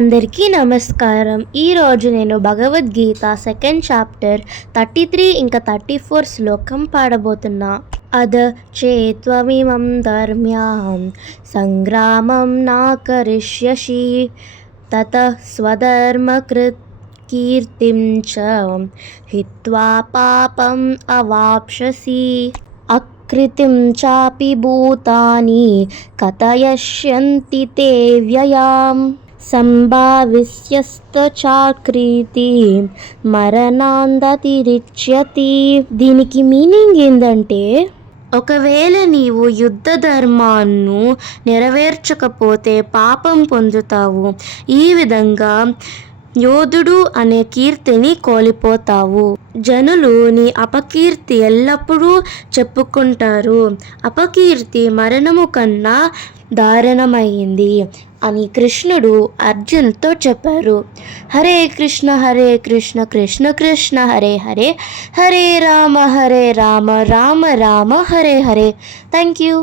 అందరికీ నమస్కారం. ఈరోజు నేను భగవద్గీత సెకండ్ చాప్టర్ 33 ఇంకా 34 శ్లోకం పాడబోతున్నా. అద చేత్వమిమం ధర్మ్యాం సంగ్రామం నాకరిష్యసి తతః స్వధర్మకృత్ కీర్తిం చ హిత్వా పాపం అవాప్స్యసి అకృతిం చాపి భూతాని కథయిష్యంతి తే వ్యయాం సంభావిస్యశ్చాకృతి మరణాందతిరిచ్యతి. దీనికి మీనింగ్ ఏంటంటే, ఒకవేళ నీవు యుద్ధ ధర్మాన్ని నెరవేర్చకపోతే పాపం పొందుతావు. ఈ విధంగా యోధుడు అనే కీర్తిని కోల్పోతావు. జనులు నీ అపకీర్తి ఎల్లప్పుడూ చెప్పుకుంటారు. అపకీర్తి మరణము కన్నా దారుణమైంది అని కృష్ణుడు అర్జున్తో చెప్పారు. హరే కృష్ణ కృష్ణ కృష్ణ హరే హరే, హరే రామ రామ రామ హరే హరే. Thank you.